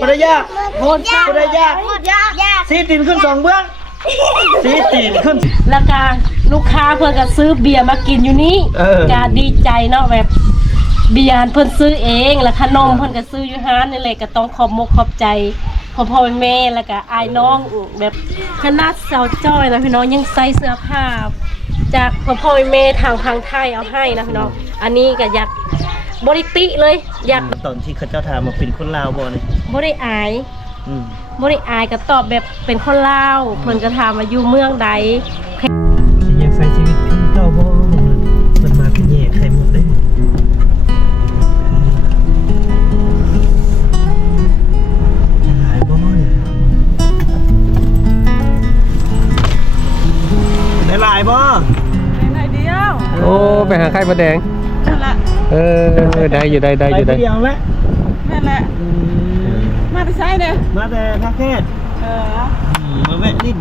บ่ได้ยากบ่ได้ยากซีตีนขึ้น2เบื้องซีตีนขึ้นแล้วก็ลูกค้าเพิ่นก็ซื้อเบียร์มากินอยู่นี่ก็ดีใจเนาะแบบเบียร์เพิ่นซื้อเองแล้วขนมเพิ่นก็ซื้ออยู่ร้านนี่แหละก็ต้องขอบมกขอบใจพ่อแม่แล้วก็อายน้องแบบขนาดสาวจ้อยนะพี่น้องยังใส่เสื้อผ้าจากพ่อแม่ทางไทยเอาให้นะพี่น้องอันนี้ก็อยากบริติเลยอยากตอนที่เขาเจ้าถามมาเป็นคนลาวบ่นี่บ่ได้อายบ่ได้อายก็ตอบแบบเป็นคนลาวเพิ่นก็ถามว่าอยู่เมืองใดอยากใช้ชีวิตคือเก่าบ่มันมาเป็นแย่ไข่มุกได้หลายบ่ได้หลายบ่ได้เดียวโอ้ไปหาไข่มดแดงนั่นแหละได้อยู่ได้เดียวแล้วนั่นแหละมาไปใช้เนี่ยมาแต่ทักแค่มาแวะลิ้น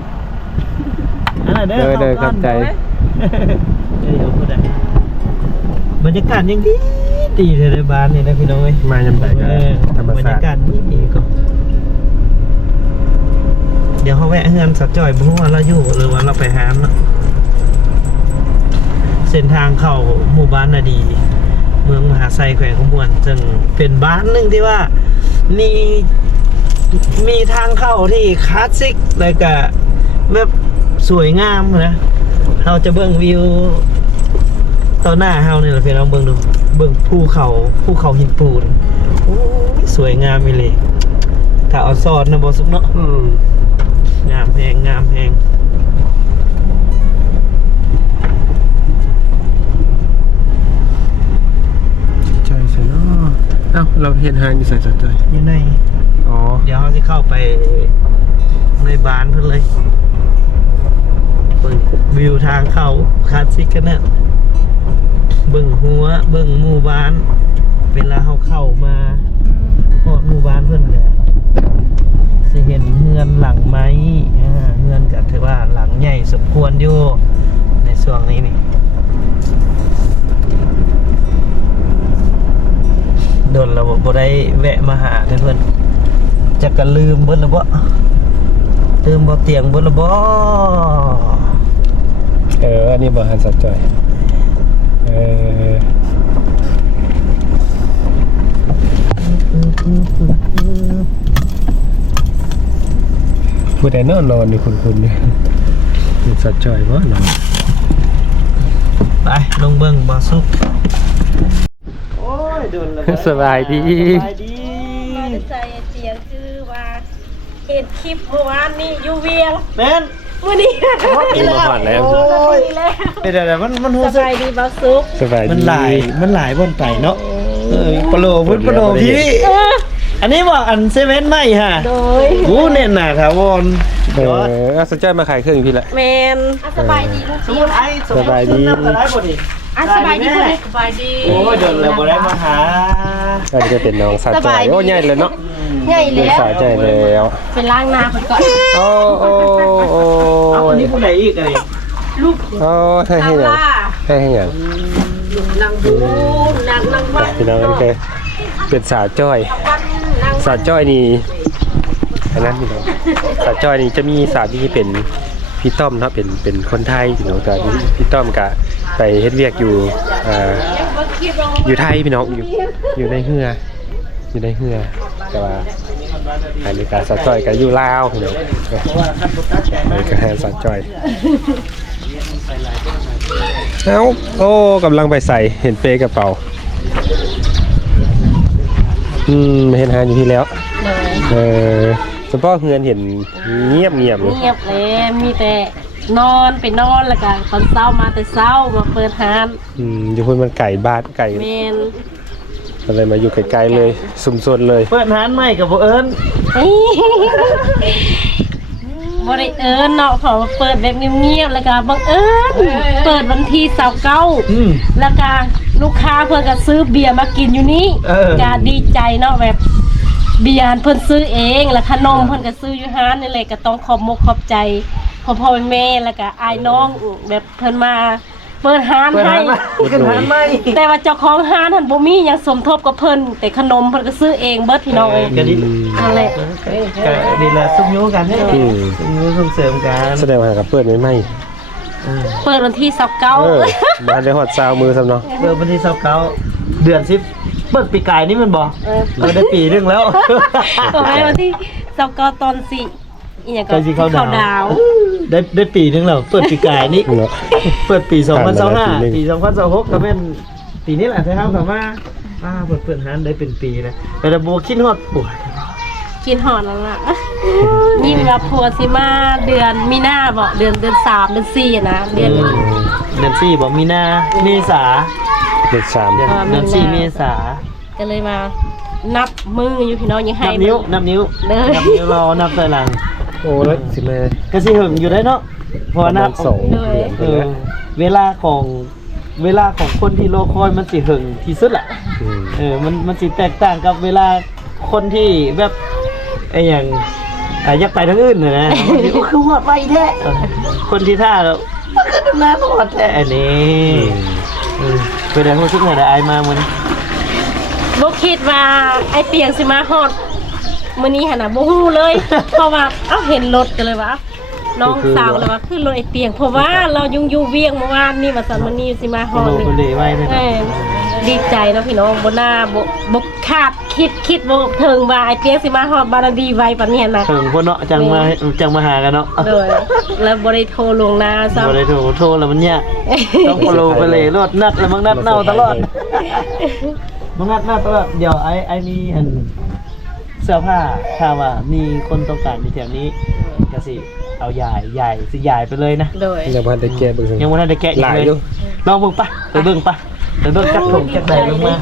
อันนั้นเด้อครับใจเดี๋ยวพูดได้บรรยากาศยังดีเลยในบ้านนี่นะพี่น้องเอ้ยมายังไงกันธรรมชาติบรรยากาศดีก็เดี๋ยวเขาแวะเฮือนสักจ่อยบ่ฮู้ว่าเราอยู่หรือว่าเราไปหามเนาะเส้นทางเข้าหมู่บ้านน่ะดีเมืองมหาไซแขวงขมวนจึงเป็นบ้านหนึ่งที่ว่ามีทางเข้าที่คลาสสิกแล้วก็แบบสวยงามนะเราจะเบิ่งวิวต่อหน้าเฮาเนี่ยแหละพี่น้องเบิ่งดูเบิ่งภูเขาหินปูนโอ้ยสวยงามเลยถ้าเอาซอดนะบ่สุกเนาะงามแฮงใช่ใช่เนาะเอ้าเราเห็นหางอยู่ใส่สะใจอยู่ในเดี๋ยวเขาจะเข้าไปในบ้านเพิ่นเลยเบิ่งวิวทางเขาคลาสสิกกันนะเบิ่งหัวเบิ่งหมู่บ้านเวลาเขาเข้ามาฮอดหมู่บ้านเพิ่นก็จะเห็นเฮือนหลังไม้เฮือนก็ถือว่าหลังใหญ่สมควรอยู่ในช่วงนี้นี่โดนเราบ่ได้แวะมาหาเพื่อนจะกระลืมเบิดแล้วบ่ลืมบ่เตียงเบิดแล้วบ่อันนี้บ่หันสับใจผู้ใดนอนนี่คุณเนี่ยสับใจบ่นอนไปลงเบิ่งบ่สุกโอ้ยโดนแล้วสบายดีมาใจเตียงคือว่าเห็นคลิปเมื่อวานนี้อยู่เวียงแม่นมื้อนี้แล้วโอ้ยเดี๋ยวมันสบายดีบ่สุกสบายดีมันหลายบ่อนไปเนาะปะโลพุ่นปะโลพี่อันนี้บ่อันเซเว่นไหมฮะโดยกูเนี่ยน่ะถาวรสนใจมาขายเครื่องพี่แหละแม่นสบายดีลูกสมุนไอ้สบายดีได้บ่ดิสบายดีสบายดีโอ้ยเดินแล้วบ่ได้มาหาอันนี้ก็เป็นน้องสาวใจโอ้ใหญ่เลยเนาะใหญ่แล้วสาวใจแล้วเป็นล้างหน้าเพิ่นก่อนโอ้อันนี้ผู้ใดอีกอะไรลูกให้หยังให้หยังนางบูนางวัดพี่น้องนี่เป็นสาวจ้อยสาวจ้อยนี่อันนั้นพี่น้องสาวจ้อยนี่จะมีสาวที่เป็นพี่ต้อมเนาะเป็นคนไทยพี่น้องแต่พี่ต้อมก็ไปเฮ็ดเวียกอยู่ไทยพี่น้องอยู่ในเฮือแต่ว่าอันนี้ก็สาวจ้อยก็อยู่ลาวพี่น้องนี่ก็สาวจ้อยโอ้กำลังไปใส่เห็นเปกระเป๋าเห็นหาอยู่ที่แล้วเฉพาะเฮือนเห็นเงียบเลยมีแต่นอนไปนอนแล้วก็ตอนเช้ามาแต่เช้ามาเปิดร้านอยู่พุ่นมันไก่บ้านไก่แม่นอะไรมาอยู่ไกลๆเลยซุ่มซนเลยเปิดร้านใหม่กับบ่เอิ้นบ่ได้เอิ้นเนาะเขาเปิดแบบเงียบๆแล้วก็บังเอิญเปิดวันที่29แล้วก็ลูกค้าเพิ่นก็ซื้อเบียร์มากินอยู่นี่ก็ดีใจเนาะแบบเบียร์เพิ่นซื้อเองแล้วขนมเพิ่นก็ซื้ออยู่ร้านนี่แหละก็ต้องขอบมกขอบใจพ่อแม่แล้วก็อายน้องแบบเพิ่นมา เปิดร้าน เปิด ให้ ร้านมาขึ้นร้านใหม่ แต่ว่าเจ้าของร้านท่านบ่มีหยังสมทบกับเพิ่นแต่ขนมเพิ่นก็ซื้อเองเบิดพี่น้องเอ้ย ก็ดี นั่นแหละ ก็ดีละซุ่มยูกันให้ซุ่มยูส่งเสริมกัน แสดงว่ากับเปิดไม่ไหม เปิดวันที่ เออ 29 มาได้ฮอดซาวมือซำเนาะ เปิดวันที่29เดือน10เปิดปีกายนี่มันบ่ เออ เปิดได้ปีนึงแล้ว เปิดไว้วันที่29ตอน4อีหยังก็ ใกล้สิเข้าดาว ดาว ได้ปีนึงแล้วเปิดปีกายนี่ เนาะ เปิดปี ผ่านมาแล้วปีหนึ่ง 2025ปี2026ก็เป็นปีนี้แหละที่เฮาแบบว่าเปิดร้านได้เป็นปีแล้วแต่บ่คิดฮอดปวด กินหอดแล้วล่ะยิ่งว่าพัวสิมาเดือนมีนาบ่เดือน3เดือน4อะนะเดือน เดือน4บ่มีนาเมษา เด็กสาม เดือน4เมษา ก็เลยมานับมืออยู่พี่น้องยังให้ นับนิ้ว เลย นับนิ้วรอนับถอยหลัง โอ้แล้วสิมา ก็สิหึงอยู่ได้เนาะเพราะว่านับ สองเดือน เออเวลาของคนที่รอคอยมันสิหึงที่สุดแหละ มันสิแตกต่างกับเวลาคนที่แบบไอ้อย่างอยากไปทางอื่นน่ะนะบางทีโอ้คือฮอดไปแท้คนที่ท่าแล้วมันก็น่าฮอดแท้อันนี้ไปได้รู้สึกไงได้อายมามัน บ่คิดว่าไอ้เปียงสิมาฮอดมื้อนี้หั่นน่ะบ่ฮู้เลย เพราะว่าเอ้าเห็นรถกันเลยว่าน้องสาวเลยว่าขึ้นรถไอ้เปียงเพราะว่าเรายุ่งอยู่เวียงเมื่อวานนี่ว่าซั่นมื้อนี้สิมาฮอด โล นี่ กเลยไว้เนี่ย เออดีใจเนาะพี่น้องบ่น่าบ่คาดคิดบ่ถึงว่าไอ้เปียงสิมาฮอดบารดีไวปานนี้นะ ถึงพวกเนาะจังมาหากันเนาะ โดยแล้วบ่ได้โทรลงหน้าซ้ำ บ่ได้โทรแล้วมันเนี่ยต้องโปรไปเลยรถนัดแล้วมังนัดเน่าตลอดมังนัดเน่าตลอดเดี๋ยวไอ้มีอันเสื้อผ้าถ้าว่ามีคนต้องการในแถวนี้ก็สิเอาใหญ่สิใหญ่ไปเลยนะ โดย ยังบ่ทันได้แก้เบิ่งซั่น ยังบ่ทันได้แกะอี ห ก ลาย เลย อยู่ ลองเบิ่งปะไปเบิ่งปะไปเบิ่งจักถุงจักใดลงมา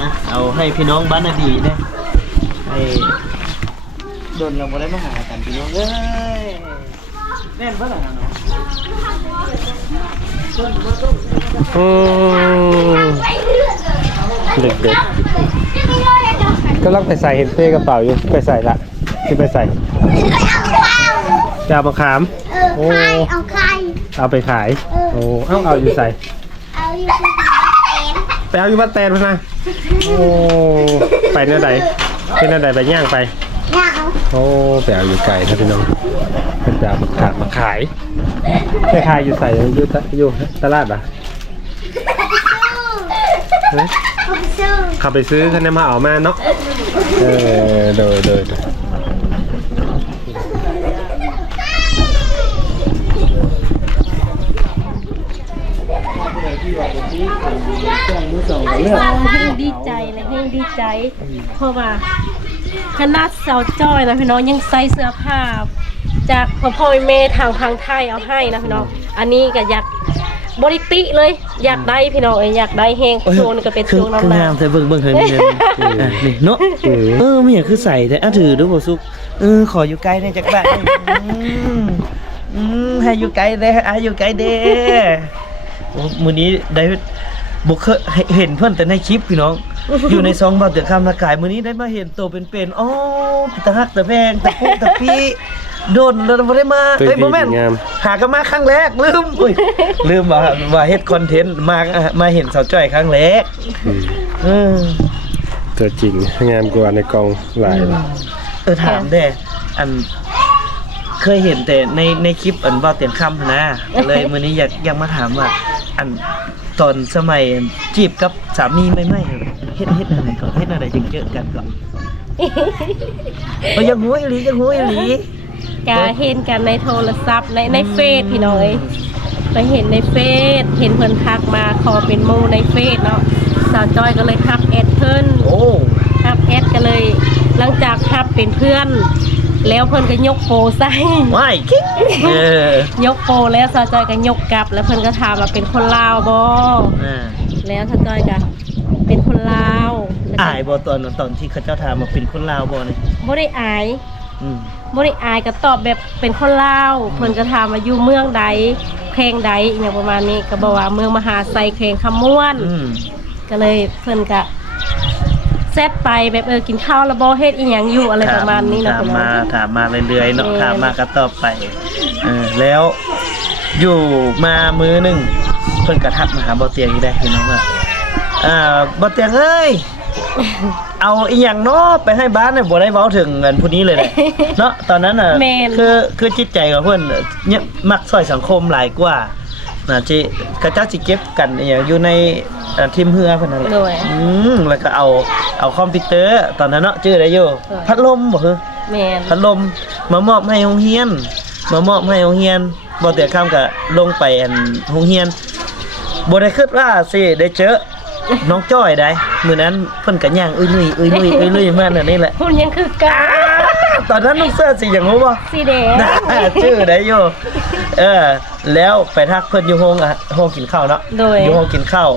นะเอาให้พี่น้องบ้านนาดีนะให้โดนเราบ่ได้มาหากันพี่น้องเอ้ยแม่นบ่ล่ะเนาะ เด็กๆก็ลังไปใส่เห็นเป้กระเป๋าอยู่ไปใส่ละที่ไปใส่จะเอามะขามโอ้ เอาไข่ เอาไปขายโอ้เอาอยู่ใส่ เอาอยู่ที่แขน ไปเอาอยู่บ้านแตนพุ่นนะโอ้ไปเนื้อใดเป็นเนื้อใดไปย่างไป เนี่ยเอา โอ้ไปเอาอยู่ไก่นะพี่น้องเป็นจะเอามาขายไปขายอยู่ใส่อยู่ตลาดอ่ะ เอาไปซื้อ ขับไปซื้อคันนี้มาเอามาเนาะโดยแห้งดีใจและแห้งดีใจ เพราะว่าคณะสาวจ้อยนะพี่น้องยังใส่เสื้อผ้าจากพ่อแม่ทางไทยเอาให้นะพี่น้องอันนี้ก็อยากบริติเลยอยากได้พี่น้องอยากได้แห้งโซนก็เป็นโซนน้ำห งา นั ม ก แต่เบิ่งเคยมีเงินนี่เนาะไม่อยากคือใส่แต่ถือดูบ่สุกขออยู่ไกลได้จักบาทให้อยู่ไกลเด้อยู่ไกลเด้มื้อนี้ได้บ่เคยเห็นเพิ่นแต่ในคลิปพี่น้องอยู่ในซองบ่เตือคำละกายมื้อนี้ได้มาเห็นตัวเป็นๆอ๋อตะฮักตะแพงตะพุตะพี่โดนแล้วบ่ได้มาบ่แม่นหากันมาครั้งแรกลืมว่าเฮ็ดคอนเทนต์มาเห็นสาวจ้อยครั้งแรก ตัวจริงงามกว่าในกองหลายละ ถามเด้อันเคยเห็นแต่ในคลิปอันว่าเตียงคำนะก็เลยมื้อนี้อยากมาถามว่า อันตอนสมัยจีบกับสามีไม่เฮ็ดอะไรก่อนเฮ็ดอะไรจึงเจอกันก่อนยังหูอีหลีกาเห็นกันในโทรศัพท์ในเฟซพี่น้อยไปเห็นในเฟซเห็นเพิ่นทักมาขอเป็นโมในเฟซเนาะสาวจ้อยก็เลยทักแอดเพิ่น โอ้ ทักแอดก็เลย หลังจากทักเป็นเพื่อน แล้วเพิ่นก็ยกโปรใส่ ว้ายคิกยกโปรแล้วสาวจ้อยก็ยกกลับ แล้วเพิ่นก็ถามว่าเป็นคนลาวบ่แล้วสาวจ้อยก็เป็นคนลาวอายบ่ตอนที่เขาเจ้าถามมาเป็นคนลาวบ่นี่ บ่ได้อายบ่ได้อายก็ตอบแบบเป็นคนลาวเพิ่นก็ถามว่าอยู่เมืองใดแขวงใดอหยังประมาณนี้ก็บอกว่าเมืองมหาไซแขวงคำม่วนก็เลยเพิ่นก็แซดไปแบบกินข้าวแล้วบ่เฮ็ดอีหยังอยู่อะไรประมาณนี้นะ ถามมาเรื่อยๆเนาะถามมาก็ตอบไปแล้วอยู่มามื้อนึง เพิ่นกระทักมาหาบ่เตียงอยู่ได้พี่น้องว่าบ่เตียงเอ้ย เอาอีหยังเนาะไปให้บ้านเนี่ยบ่ได้เว้าถึงเงินผู้นี้เลยนะ เนาะตอนนั้นน่ะคือจิตใจของเพิ่นเนี่ยมักช่วยสังคมหลายกว่าน่ะจิกระจักสิเก็บกันอีหยังอยู่ในทีมเฮือเพิ่นนั่นแหละแล้วก็เอาคอมพิวเตอร์ตอนนั้นเนาะชื่ออะไรอยู่พัดลมบ่คือ แม่น พัดลมมามอบให้โรงเรียนบ่แต่ข้ามก็ลงไปอันโรงเรียนบ่ได้คิดว่าสิได้เจอน้องจ้อยได้มื้อนั้นเพิ่นก็ย่างอุ้ยลุยมานั่นนี่แหละ หุ่นยังคือกัน ตอนนั้นน้องเสื้อสีอย่างรู้บ่ สีแดง ชื่อได้อยู่แล้วไปทักเพิ่นอยู่ห้องกินข้าวเนาะ โดย อยู่ห้องกินข้าว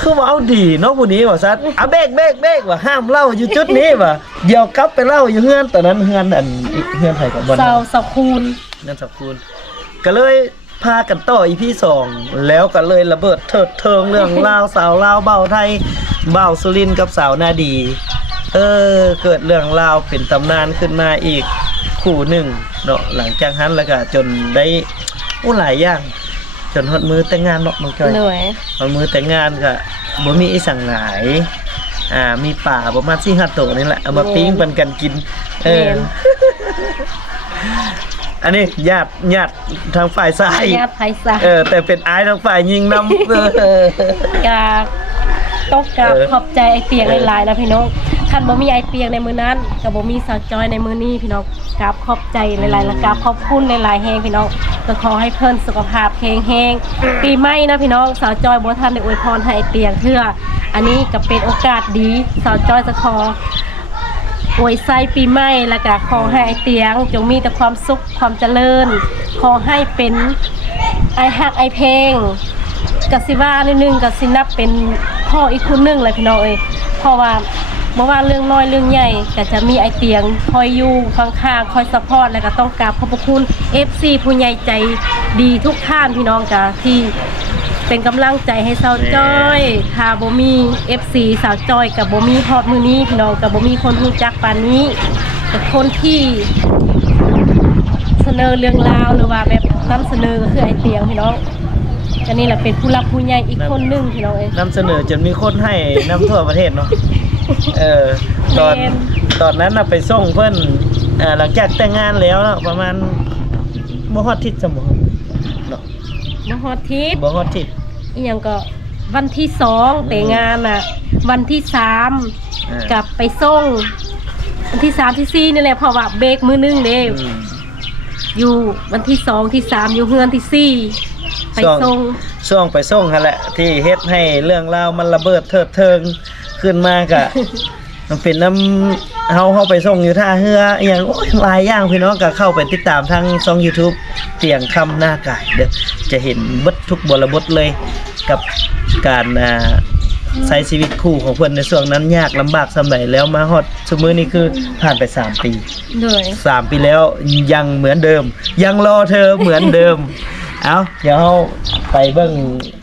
คือว่าเอาดีเนาะผู้นี้ว่าซัดเบรกว่าห้ามเล่าอยู่จุดนี้ว่ะเดี๋ยวกลับไปเล่าอยู่เฮือนตอนนั้นเฮือนเฮือนไผกับบ่ เสาคูณ นั่นสับคูณก็เลยพากันต่ออีพี่2แล้วก็เลยระเบิดเถิดเทิงเรื่องลาวสาวลาวเบาไทยเบาสุรินทร์กับสาวนาดีเกิดเรื่องราวเป็นตำนานขึ้นมาอีกคู่หนึ่งเนาะหลังจากนั้นแล้วก็จนได้หลายอย่างจนฮอดมือแต่งงานเนาะน้องจอย เหนื่อย ฮอดมือแต่งงานก็บ่มีอีสั่งหลายมีป่าประมาณ4-5ตัวนี่แหละเอามาปิ้งปันกันกินอันนี้ญาติทางฝ่ายซ้าย ญาติไผซะ แต่เป็นอายทางฝ่ายยิงนำ กาต้องกราบขอบใจไอเปียงหลายๆนะพี่น้องคันบ่มีไอเปียงในมือนั้นก็บ่มีสาวจอยในมือนี้พี่น้องกราบขอบใจหลายๆและกราบขอบคุณหลายๆแฮงพี่น้องก็ขอให้เพิ่นสุขภาพแข็งแรงปีใหม่นะพี่น้องสาวจอยบ่ทันได้อวยพรให้ไอเปียงเทื่ออันนี้ก็เป็นโอกาสดีสาวจอยจะขออวยไส้ปีใหม่แล้วก็ขอให้ไอเตียงจงมีแต่ความสุขความเจริญขอให้เป็นไอฮักไอเพลงกสิว่านิดนึงกสินับเป็นพ่ออีกคนนึงเลยพี่น้องเอ้ยเพราะว่าเมื่อว่าเรื่องน้อยเรื่องใหญ่ก็จะมีไอเตียงคอยอยู่ข้างๆคอยซัพพอร์ตแล้วก็ต้องกราบขอบพระคุณ FC ผู้ใหญ่ใจดีทุกท่านพี่น้องจ้ะที่เป็นกำลังใจให้สาวจ้อยถ้าบ่มี FC สาวจ้อยกับบ่มีฮอดมื้อนี้พี่น้องกับบ่มีคนรู้จักปานนี้แต่คนที่เสนอเรื่องราวหรือว่าแบบนำเสนอก็คือไอเตียงพี่น้องก็นี่แหละเป็นผู้รักผู้ใหญ่อีกคนนึงพี่น้องเอ้ย นำเสนอจนมีคนให้นำทั่วประเทศเนาะตอนนั้นน่ะไปส่งเพิ่นหลังจากแต่งงานแล้วเนาะประมาณบ่ฮอดทิศสมองเนาะ บ่ฮอดทิศ บ่ฮอดทิศ อีหยังก็วันที่2แต่งงานน่ะวันที่3กลับไปส่งวันที่3ที่4นี่แหละเพราะว่าเบรกมื้อนึงเด้อยู่วันที่2ที่3อยู่เฮือนที่4ไปส่ง ช่วงไปส่งนั่นแหละที่เฮ็ดให้เรื่องราวมันระเบิดเถิดเทิงขึ้นมากะ มันเป็นน้ำเฮาไปส่งอยู่ท่าเรืออหย่างหลายอย่างพี่น้องก็เข้าไปติดตามทางช่อง YouTube เตียงคำหน้ากายเด้อจะเห็นเบิดทุกบทบทเลยกับการใช้ชีวิตคู่ของเพิ่นในช่วงนั้นยากลำบากสมัยแล้วมาฮอดซุมื้อนี้คือผ่านไป3 ปี เลย 3 ปีแล้วยังเหมือนเดิม ยังรอเธอเหมือนเดิม เอาเดี๋ยวเราไปเบิ่ง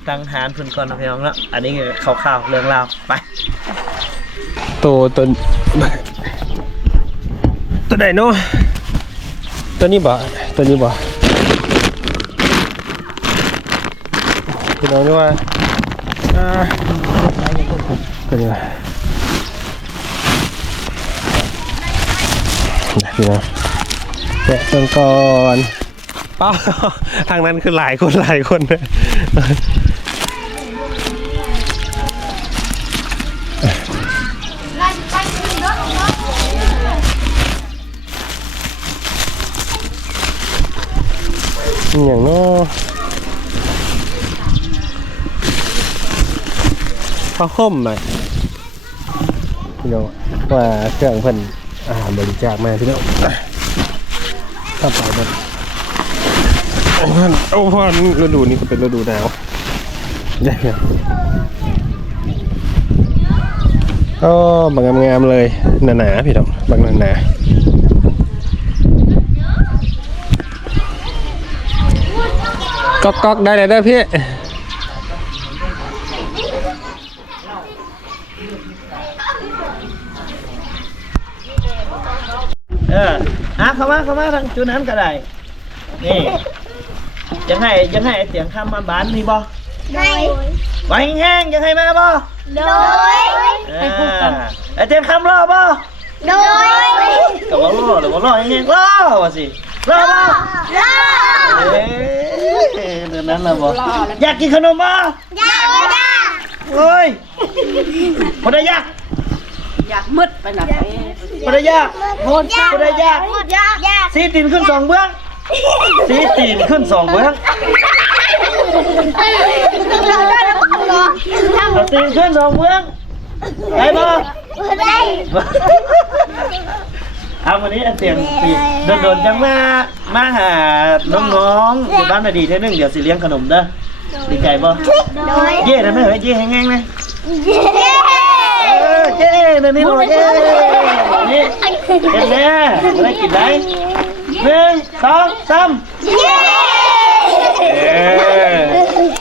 ตังหารเพิ่นก่อนนะพี่น้องเนาะอันนี้คือข่าวๆเรื่องราวไป ตัวไหนเนาะตัวนี้บ่พี่น้องนี่ว่าตัวนี้ว่าพี่น้องแกะต้นก่อนเป้าทางนั้นคือหลายคนเลยอย่างน้อผ้าห่มไหมพี่น้องว่าเครื่องเพิ่นบริจาคมาพี่น้องถ้าไปหมดโอ้พ่อฤดูนี้ก็เป็นฤดูหนาวได้ไหมก็บางงามๆเลยหนาๆพี่น้องบางหนาก๊อกได้เลยเด้อพี่เข้ามาทางจุดนั้นก็ได้นี่ ยังให้ไอ้เสียงคำมาบ้านมีบ่ โดย ไว้แห้งๆยังให้มาบ่ โดย ไอ้เสียงคำรอบ่ โดย ก็บ่รอหรือบ่รอแห้งๆรอว่าสิรอบ่ รอ เอ๊ะเดี๋ยวนั้นล่ะบ่อยากกินขนมบ่ ยา โอ้ยบ่ได้อยาก อยากมืดไปหนักไป บ่ได้อยากบ่ได้อยาก ยา สีตีนขึ้น2เบื้องสีตีนขึ้น2เบื้องเอาตีนขึ้น2เบื้องได้บ่ ได้ เอาวันนี้เสียงปีโดนๆจังมาหาน้องๆอยู่บ้านอดีตเท่านึงเดี๋ยวสิเลี้ยงขนมเด้อดีใจบ่ โดย เย่ได้ไหมเฮ้ยเย่แห้งๆไหม เย้ เย่เดี๋ยวนี้หน่อยเย่นี่เห็นไหมได้กินได้1 2 3 เย้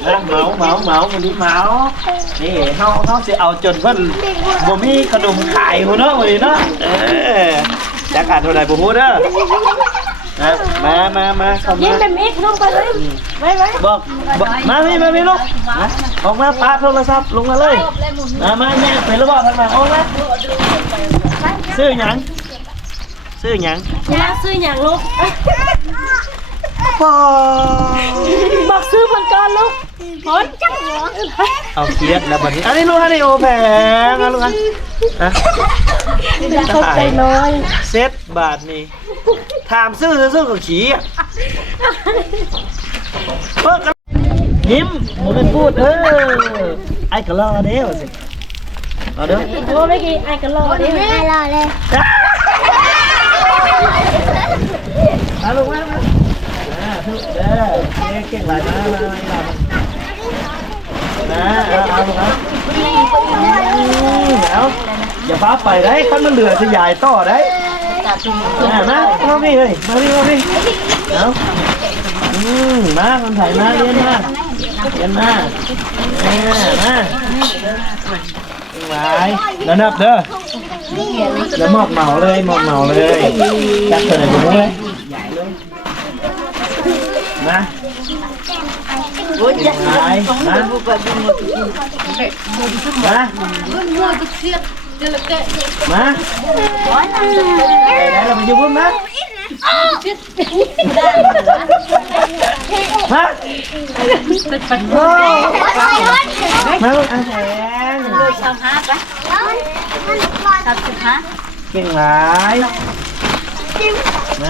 นะเหมาวันนี้เหมานี่เฮาสิเอาจนเพิ่นบ่มีขนมขายหัวเนาะวันนี้เนาะจะขาดเท่าไหร่บ่ฮู้เด้อนะมาเข้า ยิ้ มาม เป็นอีกลงไปเลยไว้ บอกมาพี่ลูกนะออกมาปาโทรศัพท์ลงมาเลยมาแม่เป็นระบอกทางไหนออกมาซื้อหยังซื้อหยัง ยาซื้ออย่างลูก พอ บอกซื้อเพิ่นก่อนลูกผลจัง เอาเครียดแล้วบัดนี้อันนี้ลูกอันนี้โอแพงอ่ะลูกอ่ะ อย่าเข้าใจน้อย เซตบาทนี่ถามซื้อกับขี้อ่ะเพิ่งยิ้มผมเป็นพูดไอ้กะลอเด้อสิเอาเด้อ โอ้ไม่กี่ไอ้กันรอดิ ไม่รอเลย เอาลูกมาทุกเด้อเก่งหลายมาเอาลูกนะเอาอย่าฟ้าไปได้คันมันเหลือจะใหญ่ต่อได้มาพี่เฮ้ยมาพี่เอามาคนไทยมาเรียนมามาไว้แล้วนับเด้อแล้วมอบเหมาเลยจับเท่าไหร่ผมเลยนะโอ้ยยักษ์มาได้เราไปอยู่พุ่มนะมามาลูกอันแข็งเก่งหลายม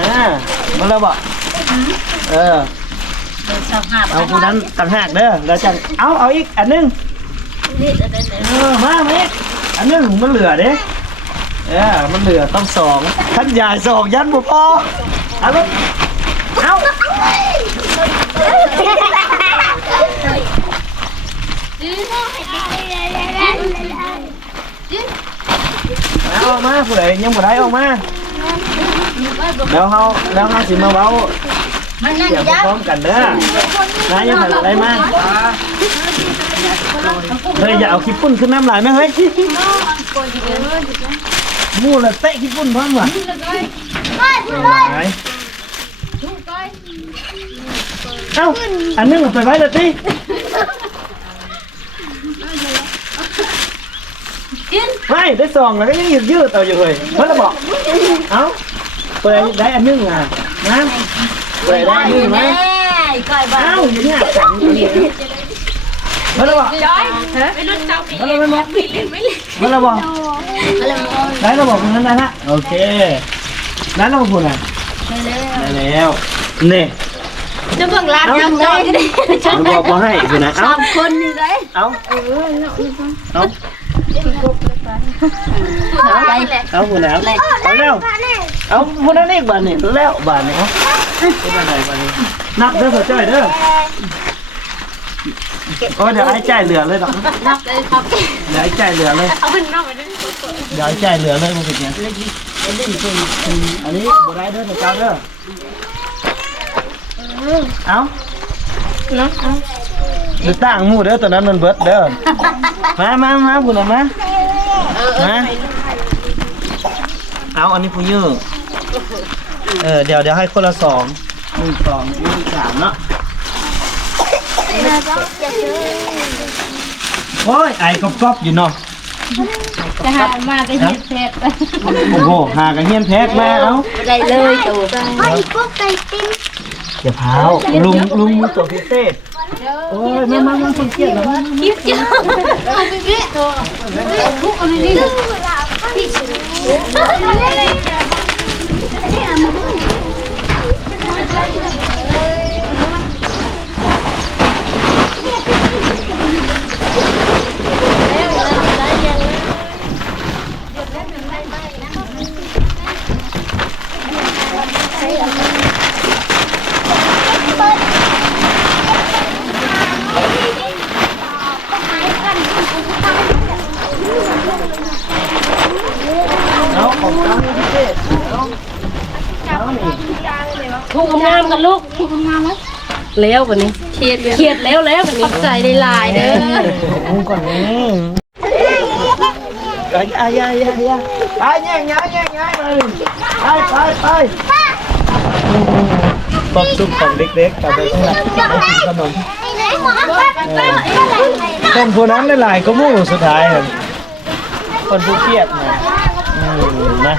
าแล้วบอกเอาคนนั้นต่างหากเด้อแล้วจังเอาอีกอันนึงมาอีกอันนึงมันเหลือเด้มันเหลือต้อง2ขั้นใหญ่2ยันบุพอเอาลูกเอามาผู้ใดยังบ่ได้ออกมาแล้วเฮาสิมาเว้าเดี๋ยวพร้อมกันเด้อนะยังหันอะไรมาเฮ้ยอย่าเอาขี้ปุ่นขึ้นน้ำลายไหมเฮ้ยมูละเตะขี้ปุ่นพร้อมว่ะเอ้าอันนึงไปไว้เลยติไม่ได้2แล้วก็ยังยืดเอาอยู่เลยเพิ่นละบอกเอ้าเปิดได้อันนึงอ่ะนะเปิดได้อันนึงไหมเอ้าอย่างเงี้ยเพิ่นละบอกไม่รู้จักเพิ่นละบอกเพิ่นละบอกได้ละบอกคนนั้นได้ละโอเคนั้นเราพูดอ่ะได้แล้วนี่ จะเบิ่งร้านน้ำเลย บอกมาให้คือนะเอาคนนี่ได้เอาคนแล้วเอาแล้วเอาคนนั้นอีกบาทนี่แล้วบาทนี่เอาเป็นอะไรบาทนี่นับเด้อพ่อจ้อยเด้อโอ้เดี๋ยวไอ้ใจเหลือเลยดอกนับเลยครับเดี๋ยวไอ้ใจเหลือเลยเอาขึ้นนับไปด้วยเดี๋ยวไอ้ใจเหลือเลยมันเป็นยังอันนี้บ่ได้เด้อเจ้าเด้อเอาเนาะเดี๋ยวตั้งหมู่เด้อตอนนั้นมันเบิดเด้อมาพูดหน่อยมาเอาอันนี้ผู้ยืมเดี๋ยวให้คนละ2 1 2 3เนาะ โอ้ยไอ้ก๊อบๆอยู่เนาะ จะหามาได้เฮ็ดแซ่บ โอ้โหหากันเฮียนแพทย์มาเอา ได้เลยตู่ ไอ้พวกไก่ติ้ง อย่าพาวลุงตัวพิเศษโอ้ยมาคนเกลียดแล้ว คิดเจ้าเอาไปเบี้ยตัวพวกอะไรนี่เอาของตั้งพิเศษ ทุกงามกันลูกทุกงามแล้ววันนี้เครียดแล้ววันนี้ใจได้หลายเด้อ อุ้งก่อนนี่ไปแย่งย้ายเลยไปตบซุปของเล็กๆกับไปข้างหลังขนมคนผู้นั้นหลายๆก็มู่สุดท้ายคนผู้เครียดนะนะ